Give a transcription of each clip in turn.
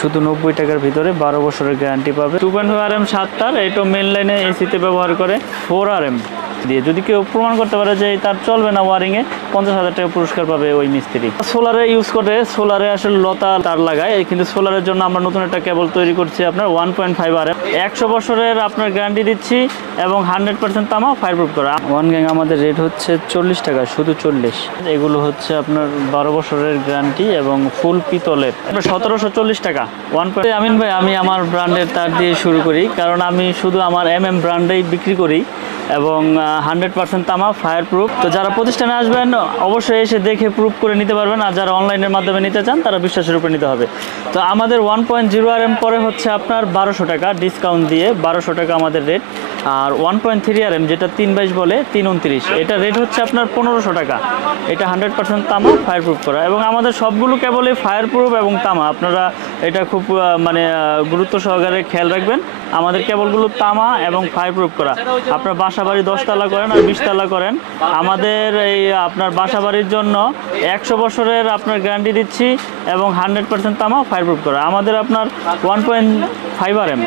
শুধু 90 টাকার ভিতরে 12 বছরের গ্যারান্টি পাবে। 2.5 RM 7 তার, এটা মেন লাইনে এসিতে ব্যবহার করে। 4 RM দিয়ে যদি কেউ প্রমাণ করতে পারে যে তার চলবে না ওয়ারিংয়ে, 50,000 টাকা পুরস্কার পাবে ওই মিস্ত্রি। সোলারে ইউজ করে, সোলারে আসলে লতা তার লাগায়, কিন্তু সোলারের জন্য আমরা নতুন একটা কেবল তৈরি করছি আপনার 1.5 RM। 100 বছরের আপনার গ্যারান্টি দিচ্ছি এবং 100% তামা ফায়ারপ্রুফ করা। ওয়ান গ্যাং আমাদের রেট হচ্ছে 40 টাকা, শুধু 40। এগুলো হচ্ছে আপনার 12 বছরের গ্যারান্টি এবং ফুল পিতলের 1740 টাকা। আমিন ভাই, আমি আমার ব্র্যান্ডের তার দিয়ে শুরু করি, কারণ আমি শুধু আমার ব্র্যান্ডেই বিক্রি করি এবং 100% তামা ফায়ারপ্রুফ। তো যারা প্রতিষ্ঠানে আসবেন অবশ্যই এসে দেখে প্রুফ করে নিতে পারবেন, আর যারা অনলাইনের মাধ্যমে নিতে চান তারা বিশ্বাসের উপরে নিতে হবে। তো আমাদের 1.0 RM পরে হচ্ছে আপনার 1200 টাকা ডিসকাউন্ট দিয়ে, 1200 টাকা আমাদের রেট। আর 1.3 RM যেটা 322 বলে 329, এটা রেট হচ্ছে আপনার 1500 টাকা। এটা 100% তামা ফায়ারপ্রুফ করা, এবং আমাদের সবগুলো কেবলই ফায়ারপ্রুফ এবং তামা। আপনারা এটা খুব গুরুত্ব সহকারে খেয়াল রাখবেন। আমাদের কেবলগুলো তামা এবং ফায়ারপ্রুফ করা। আপনার বাসা বাড়ি 10 তালা করেন আর 20 তালা করেন, আমাদের এই আপনার বাসা বাড়ির জন্য 100 বছরের আপনার গ্যারান্টি দিচ্ছি এবং 100% তামা ফায়ারপ্রুফ করা। আমাদের আপনার 1.5 RM,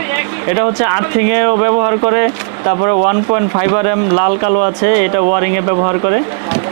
এটা হচ্ছে আর্থিংয়েও ব্যবহার করে। তারপরে 1.5 RM লাল কালো আছে, এটা ওয়ারিংয়ে ব্যবহার করে।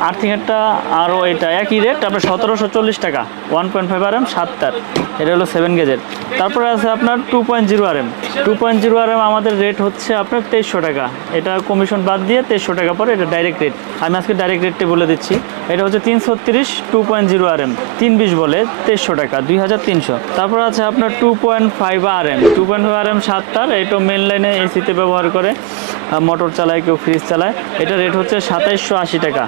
আর্থিংয়েরটা আরও এটা একই রেট, তারপরে 1740 টাকা। 1.5 RM 7 তার, এটা হলো 7 গেজের। তারপরে আছে আপনার 2.0 RM। 2.0 RM আমাদের রেট হচ্ছে আপনার 2300 টাকা। এটা কমিশন বাদ দিয়ে 2300 টাকা পরে, এটা ডাইরেক্ট রেট। আমি আজকে ডাইরেক্ট রেটটি বলে দিচ্ছি। এটা হচ্ছে 330 2.0 RM, 320 বলে 2300 টাকা, 2300। তারপর আছে আপনার 2.5 RM। 2.5 RM 7 তার, এটা মেন লাইনে এসিতে ব্যবহার করে, মোটর চালায়, কেউ ফ্রিজ চালায়। এটা রেট হচ্ছে 2780 টাকা।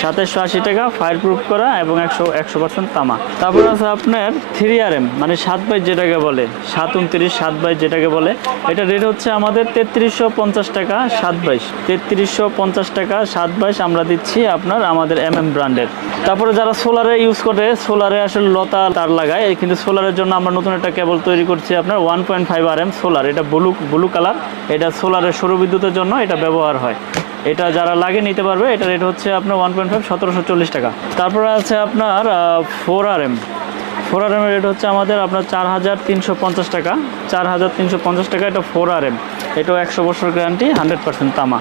2780 টাকা ফায়ারপ্রুফ করা এবং 100% তামা। তারপর আছে আপনার 3 RM, মানে 7/22 যেটাকে বলে, 729 7/22 যেটাকে বলে। এটা রেট হচ্ছে আমাদের 3350 টাকা 7/22, 3350 টাকা 7/22 আমরা দিচ্ছি আপনার আমাদের ব্র্যান্ডের। তারপরে যারা সোলারে ইউজ করে, সোলারে আসলে লতা তার লাগায়, কিন্তু সোলারের জন্য আমরা নতুন একটা কেবল তৈরি করছি আপনার 1.5 RM সোলার। এটা ব্লু কালার, এটা সোলারের সৌর বিদ্যুতের জন্য এটা ব্যবহার হয়। এটা যারা লাগে নিতে পারবে। এটা রেট হচ্ছে আপনার 1.5 1740 টাকা। তারপরে আছে আপনার 4 RM। 4 RM এর রেট হচ্ছে আমাদের আপনার 4350 টাকা, 4350 টাকা। এটা 4 RM, এটাও 100 বছর গ্যারান্টি, 100% তামা।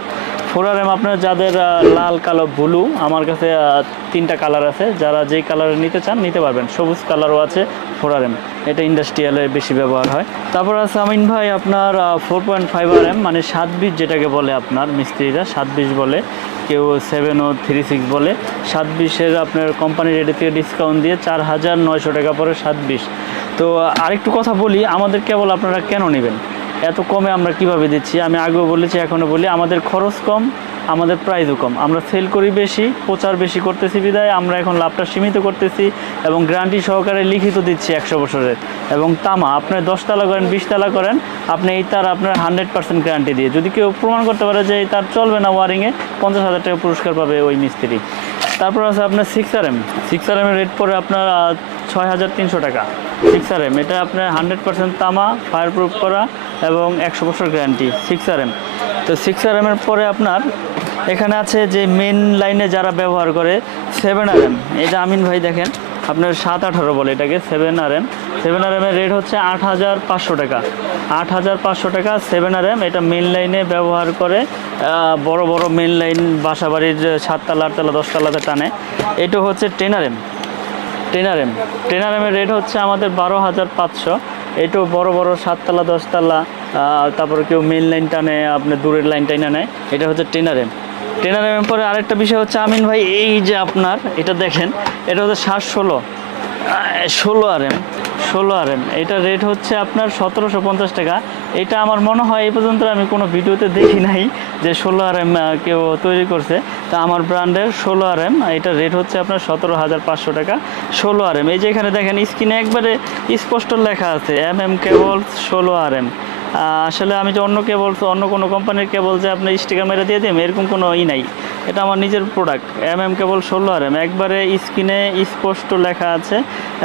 4 RM আপনার যাদের লাল কালো ব্লু, আমার কাছে 3টা কালার আছে, যারা যেই কালারে নিতে চান নিতে পারবেন। সবুজ কালারও আছে 4 RM, এটা ইন্ডাস্ট্রিয়ালে বেশি ব্যবহার হয়। তারপর আছে আমিন ভাই আপনার 4.5 RM, মানে 720 যেটাকে বলে আপনার মিস্ত্রিরা 720 বলে, কেউ 7036 বলে। 720-এর আপনার কোম্পানি রেটে থেকে ডিসকাউন্ট দিয়ে 4900 টাকা পরে 720। তো আরেকটু কথা বলি, আমাদের কেবল আপনারা কেন নেবেন? এত কমে আমরা কিভাবে দিচ্ছি? আমি আগেও বলেছি, এখনও বলি, আমাদের খরচ কম, আমাদের প্রাইসও কম। আমরা সেল করি বেশি, প্রচার বেশি করতেছি বিদায় আমরা এখন লাভটা সীমিত করতেছি এবং গ্যারান্টি সহকারে লিখিত দিচ্ছি 100 বছরের। এবং তামা আপনি 10 তালা করেন 20 তালা করেন, আপনি এই তার আপনার 100% গ্যারান্টি দিয়ে, যদি কেউ প্রমাণ করতে পারে যে এই তার চলবে না ওয়ারিংয়ে, 50,000 টাকা পুরস্কার পাবে ওই মিস্ত্রি। তারপর আছে আপনার 6 RM। 6 RM এর রেট পড়ে আপনার 6300 টাকা। 6 RM, এটা আপনার 100% তামা ফায়ারপ্রুফ করা এবং 100 বছর গ্যারান্টি 6 RM। তো 6 RM এর পরে আপনার এখানে আছে যে মেন লাইনে যারা ব্যবহার করে 7 RM। এটা আমিন ভাই দেখেন, আপনার 718 বলে এটাকে 7 RM। 7 RM এর রেট হচ্ছে 8500 টাকা, 8500 টাকা 7 RM। এটা মেন লাইনে ব্যবহার করে, বড় বড় মেন লাইন বাসা বাড়ির 7 তালা 8 তালা 10 তালাতে টানে। এটা হচ্ছে 10 RM। 10 RM, 10 RM এর রেট হচ্ছে আমাদের 12500। এটাও বড় বড় 7 তালা 10 তালা, তারপরে কেউ মেন লাইন টানে, আপনার দূরের লাইন টাইনা নেয়। এটা হচ্ছে 10 RM। 10 RM এর পরে আরেকটা বিষয় হচ্ছে আমিন ভাই, এই যে আপনার এটা দেখেন, এটা হচ্ছে 716 RM। 16 RM, এটা রেট হচ্ছে আপনার 1750 টাকা। এটা আমার মনে হয় এই পর্যন্ত আমি কোনো ভিডিওতে দেখি নাই যে 16 RM কেউ তৈরি করছে। তা আমার ব্র্যান্ডের 16 RM, এটা রেট হচ্ছে আপনার 17500 টাকা। 16 RM, এই যে এখানে দেখেন স্ক্রিনে একবারে স্পষ্ট লেখা আছে কেবল 16 RM। আসলে আমি যে অন্য কেবল, অন্য কোনো কোম্পানির কেবল যে আপনি স্টিকার মেরে দিয়ে দিন, এরকম কোনো নাই। এটা আমার নিজের প্রোডাক্ট কেবল 16 RM, একবারে স্ক্রিনে স্পষ্ট লেখা আছে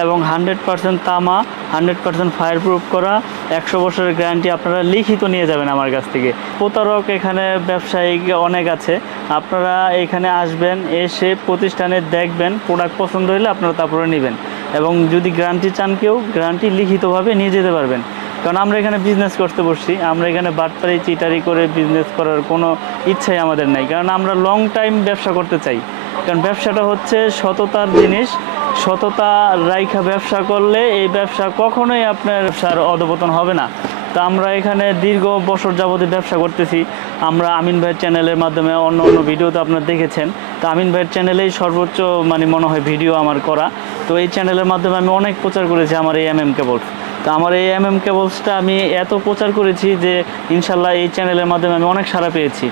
এবং 100% তামা, 100% ফায়ারপ্রুফ করা, 100 বছরের গ্যারান্টি। আপনারা লিখিত নিয়ে যাবেন আমার কাছ থেকে। প্রতারক এখানে ব্যবসায়ী অনেক আছে, আপনারা এখানে আসবেন, এসে প্রতিষ্ঠানে দেখবেন, প্রোডাক্ট পছন্দ হলে আপনারা তারপরে নেবেন এবং যদি গ্যারান্টি চান কেউ, গ্যারান্টি লিখিতভাবে নিয়ে যেতে পারবেন। কারণ আমরা এখানে বিজনেস করতে বসছি, আমরা এখানে বাটপারি চিটারি করে বিজনেস করার কোনো ইচ্ছাই আমাদের নাই। কারণ আমরা লং টাইম ব্যবসা করতে চাই। কারণ ব্যবসাটা হচ্ছে সততার জিনিস, সততা রাইখা ব্যবসা করলে এই ব্যবসা কখনোই আপনার ব্যবসার অধপতন হবে না। তো আমরা এখানে দীর্ঘ বছর যাবতীয় ব্যবসা করতেছি। আমরা আমিন ভাইয়ের চ্যানেলের মাধ্যমে অন্য ভিডিও তো আপনারা দেখেছেন। তো আমিন ভাইয়ের চ্যানেলেই সর্বোচ্চ মনে হয় ভিডিও আমার করা। তো এই চ্যানেলের মাধ্যমে আমি অনেক প্রচার করেছি আমার এই কেবলস। তো আমার এই কেবলসটা আমি এত প্রচার করেছি যে ইনশাল্লাহ এই চ্যানেলের মাধ্যমে আমি অনেক সাড়া পেয়েছি।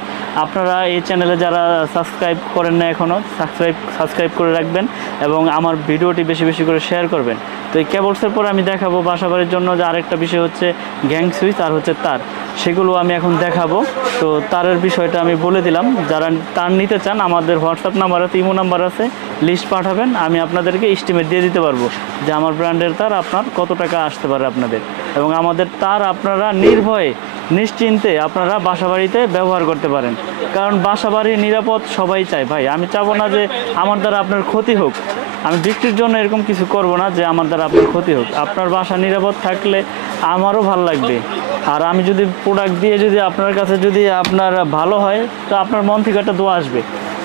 আপনারা এই চ্যানেলে যারা সাবস্ক্রাইব করেন না এখনও, সাবস্ক্রাইব করে রাখবেন এবং আমার ভিডিওটি বেশি বেশি করে শেয়ার করবেন। তো এই কেবলসের পর আমি দেখাবো বাসাবাড়ির জন্য যে আরেকটা বিষয় হচ্ছে গ্যাং সুইচ আর হচ্ছে তার, সেগুলো আমি এখন দেখাবো। তো তারের বিষয়টা আমি বলে দিলাম, যারা তার নিতে চান আমাদের হোয়াটসঅ্যাপ নাম্বার আছে, ইমো নাম্বার আছে, লিস্ট পাঠাবেন, আমি আপনাদেরকে এস্টিমেট দিয়ে দিতে পারবো যে আমার ব্র্যান্ডের তার আপনার কত টাকা আসতে পারে আপনাদের। এবং আমাদের তার আপনারা নির্ভয়ে নিশ্চিন্তে আপনারা বাসাবাড়িতে ব্যবহার করতে পারেন। কারণ বাসাবাড়ি নিরাপদ সবাই চায় ভাই। আমি চাবো না যে আমার দ্বারা আপনার ক্ষতি হোক, আমি বিক্রির জন্য এরকম কিছু করব না যে আমার দ্বারা আপনার ক্ষতি হোক। আপনার বাসা নিরাপদ থাকলে আমারও ভালো লাগবে। আর আমি যদি প্রোডাক্ট দিয়ে যদি আপনার কাছে যদি আপনার ভালো হয় তো আপনার মন থেকে একটা দোয়া আসবে।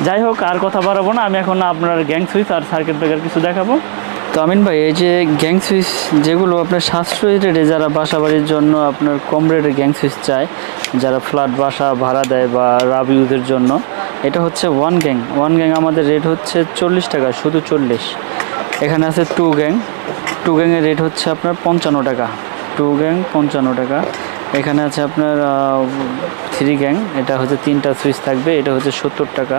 যাই হোক, আর কথা বাড়াবো না, আমি এখন আপনার গ্যাং সুইচ আর সার্কিট ব্রেকার কিছু দেখাবো। তো আমিন ভাই, এই যে গ্যাং সুইচ যেগুলো আপনার সাশ্রয়ী রেটে যারা বাসা বাড়ির জন্য আপনার কম রেটে গ্যাং সুইচ চায়, যারা ফ্ল্যাট বাসা ভাড়া দেয় বা রাব ইউজের জন্য, এটা হচ্ছে ওয়ান গ্যাং আমাদের রেট হচ্ছে 40 টাকা, শুধু 40। এখানে আছে টু গ্যাংয়ের রেট হচ্ছে আপনার 55 টাকা, 55 টাকা। এখানে আছে আপনার 3 গ্যাং, এটা হচ্ছে 3টা সুইচ থাকবে, এটা হচ্ছে 70 টাকা।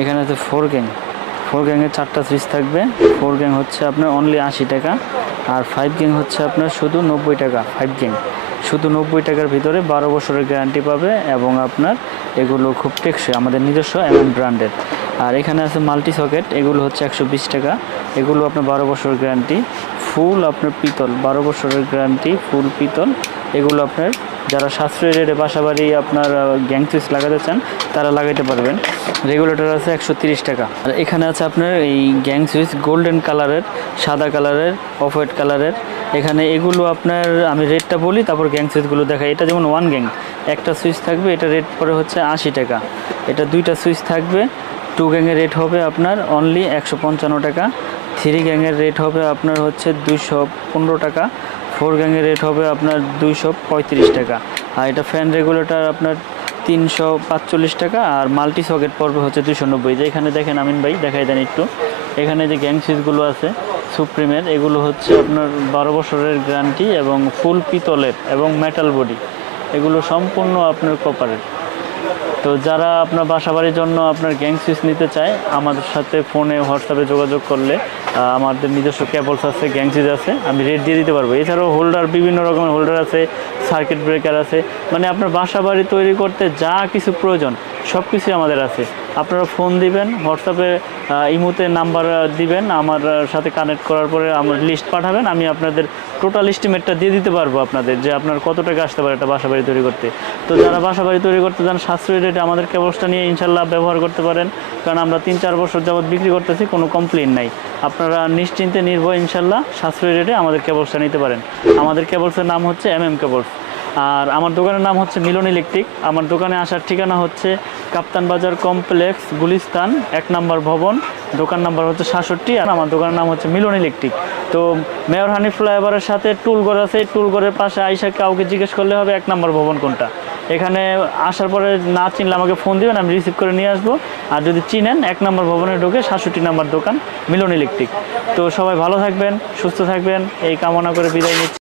এখানে আছে 4 গ্যাংয়ের 4টা সুইচ থাকবে, 4 গ্যাং হচ্ছে আপনার অনলি 80 টাকা। আর 5 গ্যাং হচ্ছে আপনার শুধু 90 টাকা। 5 গ্যাং শুধু 90 টাকার ভিতরে 12 বছরের গ্যারান্টি পাবে এবং আপনার এগুলো খুব টেকসই, আমাদের নিজস্ব ব্র্যান্ডের। আর এখানে আছে মাল্টি সকেট, এগুলো হচ্ছে 120 টাকা, এগুলো আপনার 12 বছরের গ্যারান্টি। ফুল আপনার পিতল, 12 বছরের গ্যারান্টি, ফুল পিতল। এগুলো আপনার যারা সাশ্রয়ী রেটে বাসাবাড়ি আপনার গ্যাং সুইচ লাগাতে চান তারা লাগাইতে পারবেন। রেগুলেটর আছে 130 টাকা। আর এখানে আছে আপনার এই গ্যাং সুইচ গোল্ডেন কালারের, সাদা কালারের, অফ হোয়াইট কালারের। এখানে এগুলো আপনার আমি রেটটা বলি, তারপর গ্যাং সুইচগুলো দেখাই। এটা যেমন 1 গ্যাং, একটা সুইচ থাকবে, এটা রেট পরে হচ্ছে 80 টাকা। এটা 2টা সুইচ থাকবে, 2 গ্যাংয়ের রেট হবে আপনার অনলি 155 টাকা। 3 গ্যাংয়ের রেট হবে আপনার হচ্ছে 215 টাকা। 4 গ্যাংয়ের রেট হবে আপনার 235 টাকা। আর এটা ফ্যান রেগুলেটর আপনার 345 টাকা। আর মাল্টি সকেট পড়বে হচ্ছে 290। যে এখানে দেখেন আমিন ভাই, দেখাই দেন একটু। এখানে যে গ্যাং সুইচগুলো আছে সুপ্রিমের, এগুলো হচ্ছে আপনার 12 বছরের গ্যারান্টি এবং ফুল পিতলের এবং মেটাল বডি, এগুলো সম্পূর্ণ আপনার কপারের। তো যারা আপনার বাসাবাড়ির জন্য আপনার গ্যাং সুইচ নিতে চায় আমাদের সাথে ফোনে হোয়াটসঅ্যাপে যোগাযোগ করলে আমাদের নিজস্ব কেবলস আছে, গ্যাং সুইচ আছে, আমি রেট দিয়ে দিতে পারবো। এছাড়াও হোল্ডার, বিভিন্ন রকমের হোল্ডার আছে, সার্কিট ব্রেকার আছে, আপনার বাসাবাড়ি তৈরি করতে যা কিছু প্রয়োজন সব কিছুই আমাদের আছে। আপনারা ফোন দিবেন, হোয়াটসঅ্যাপে ইমোতে নাম্বার দিবেন, আমার সাথে কানেক্ট করার পরে আমার লিস্ট পাঠাবেন, আমি আপনাদের টোটাল এস্টিমেটটা দিয়ে দিতে পারবো আপনাদের যে আপনার কত টাকা আসতে পারে একটা বাসাবাড়ি তৈরি করতে। তো যারা বাসাবাড়ি তৈরি করতে চান সাশ্রয়ী রেটে আমাদের কেবলসটা নিয়ে ইনশাল্লাহ ব্যবহার করতে পারেন। কারণ আমরা 3-4 বছর যাবৎ বিক্রি করতেছি, কোনো কমপ্লেন নাই। আপনারা নিশ্চিন্তে নির্ভয় ইনশাল্লাহ সাশ্রয়ী রেটে আমাদের কেবলসটা নিতে পারেন। আমাদের কেবলসের নাম হচ্ছে কেবলস। আর আমার দোকানের নাম হচ্ছে মিলন ইলেকট্রিক। আমার দোকানে আসার ঠিকানা হচ্ছে কাপ্তান বাজার কমপ্লেক্স, গুলিস্তান 1 নম্বর ভবন, দোকান নাম্বার হচ্ছে 67। আর আমার দোকানের নাম হচ্ছে মিলন ইলেকট্রিক। তো মেয়র হানি ফ্লাইওভারের সাথে টুলঘর আছে, টুলঘরের পাশে আইসা কাউকে জিজ্ঞেস করলে হবে 1 নম্বর ভবন কোনটা। এখানে আসার পরে না চিনলে আমাকে ফোন দিবেন, আমি রিসিভ করে নিয়ে আসবো। আর যদি চিনেন 1 নম্বর ভবনে ঢুকে 67 নম্বর দোকান মিলন ইলেকট্রিক। তো সবাই ভালো থাকবেন, সুস্থ থাকবেন, এই কামনা করে বিদায় নিচ্ছি।